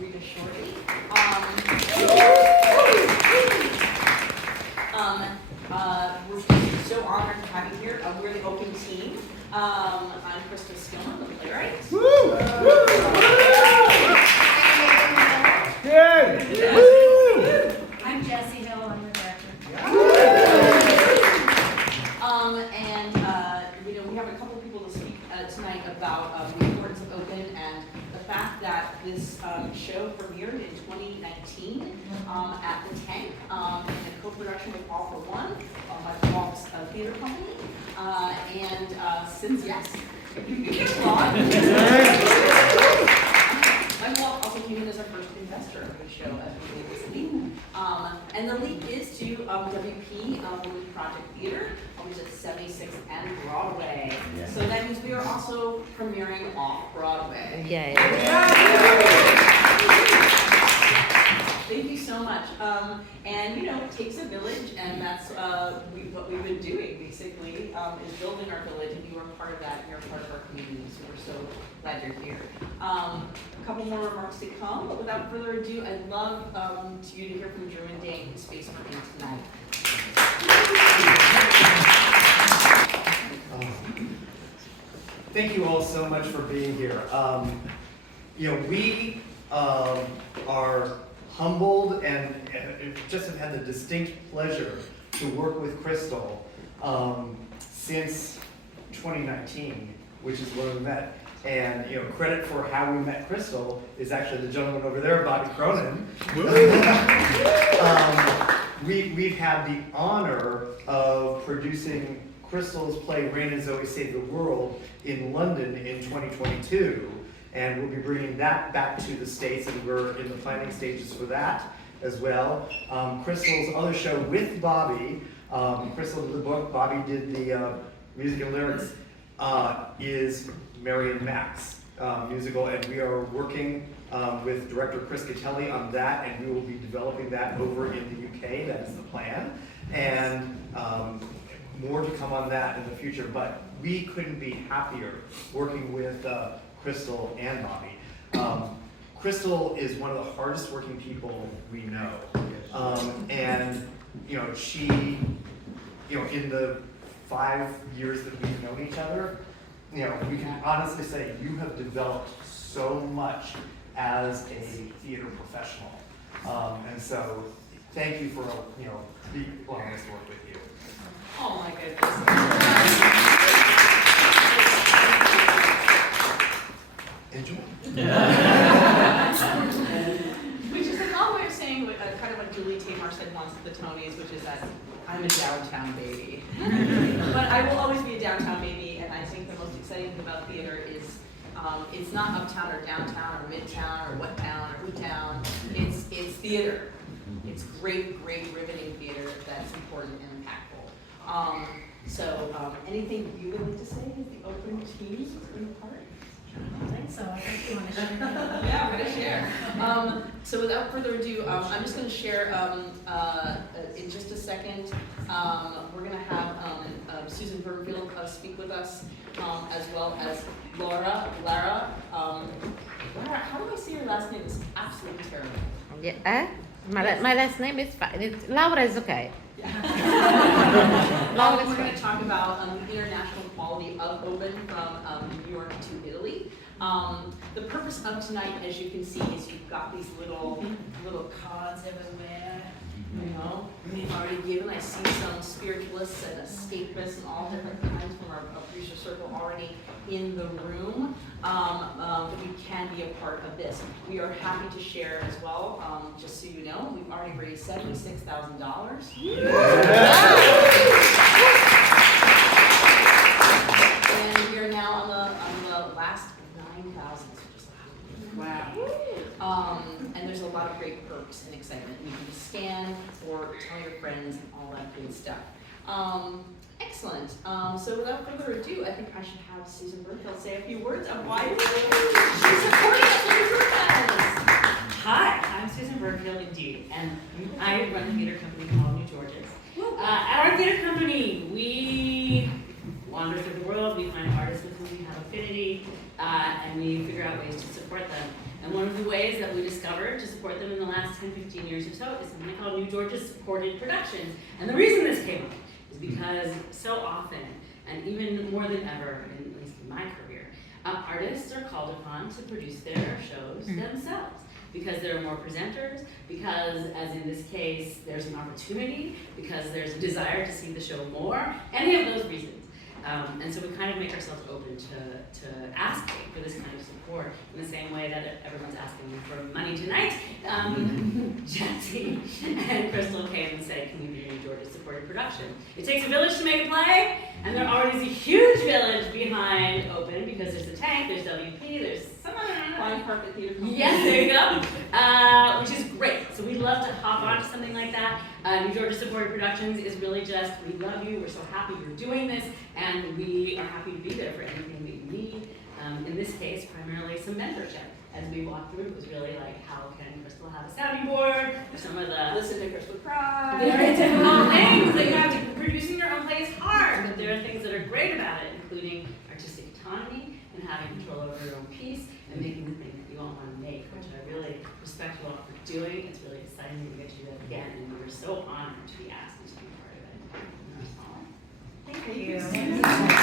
Rita shortly. We're so honored to have you here. We're the open team. I'm Skillman, the playwright. I'm Jessie Hill, I'm the director. We have a couple people to speak tonight about the importance of open and the fact that this show premiered in 2019 at the Tank in a co-production with All for One, my Paul's theater company, and since my mom also came in as our first investor of the show as we did this week. And the lead is to WP Women's Project Theater, which is at 76th and Broadway. Yeah. So that means we are also premiering off Broadway. Yay. Thank you so much. And it takes a village, and that's what we've been doing basically is building our village, and you are part of that. You're part of our community, so we're so glad you're here. A couple more remarks to come, but without further ado, I'd love you to hear from Drew and Dane, whose space we're in tonight. Thank you all so much for being here. We are humbled and just have had the distinct pleasure to work with Crystal since 2019, which is when we met. And credit for how we met Crystal is actually the gentleman over there, Bobby Cronin. We've had the honor of producing Crystal's play Rain and Zoe Save the World in London in 2022, and we'll be bringing that back to the States, and we're in the planning stages for that as well. Crystal's other show with Bobby, Crystal did the book, Bobby did the music and lyrics, is Mary and Max musical, and we are working with director Chris Catelli on that, and we will be developing that over in the UK. That is the plan, and more to come on that in the future, but we couldn't be happier working with Crystal and Bobby. Crystal is one of the hardest working people we know, and she, in the 5 years that we've known each other, we can honestly say you have developed so much as a theater professional, and so thank you for allowing us to work with you. Oh my goodness. Enjoy. Which is a long way of saying kind of what Julie Taymor said once at the Tonys, which is that I'm a downtown baby. But I will always be a downtown baby, and I think the most exciting thing about theater is it's not uptown or downtown or midtown or what town or who town. It's theater. It's great, riveting theater that's important and impactful. Anything you would like to say as the open team is in the part? I don't think so. I think you want to share. Yeah, we're going to share. So without further ado, I'm just going to share in just a second. We're going to have Susan Burnfield speak with us, as well as Lara. Lara, how do I say your last name? It's absolutely terrible. Yeah, my last name is fine. Laura is okay. We're going to talk about the international quality of open from New York to Italy. The purpose of tonight, as you can see, is you've got these little cards everywhere. We've already given. I see some spiritualists and escapists and all different kinds from our producer circle already in the room. But we can be a part of this. We are happy to share as well. Just so you know, we've already raised $76,000. And we are now on the last 9,000. Wow. And there's a lot of great perks and excitement. You can scan or tell your friends and all that good stuff. Excellent. So without further ado, I think I should have Susan Burnfield say a few words of why she's supporting us with her friends. Hi, I'm Susan Burnfield indeed, and I run a theater company called New Georges. At our theater company, we wander through the world, we find artists with whom we have affinity, and we figure out ways to support them. And one of the ways that we discovered to support them in the last 10, 15 years or so is something called New Georgia's Supported Productions. And the reason this came up is because so often, and even more than ever, at least in my career, artists are called upon to produce their shows themselves. Because there are more presenters, because, as in this case, there's an opportunity, because there's a desire to see the show more, any of those reasons. And so we kind of make ourselves open to asking for this kind of support in the same way that everyone's asking for money tonight. Jesse and Crystal came and said, can we be New Georgia supported production? It takes a village to make a play, and there already is a huge village behind Open because there's the Tank, there's WP, there's some other Flying Carpet Theater Company. Yes, there you go. Which is great. So we'd love to hop onto something like that. New Georgia Supported Productions is really just, we love you, we're so happy you're doing this, and we are happy to be there for anything that you need. In this case, primarily some mentorship. As we walked through, it was really like, how can Crystal have a sounding board? Or some of the Listen to Crystal cry. very difficult things that you have to, producing your own play is hard, but there are things that are great about it, including artistic autonomy and having control over your own piece and making the thing that you all want to make, which I really respect you all for doing. It's really exciting to get to do that again, and we're so honored to be asked to be part of it. And that's all. Thank you.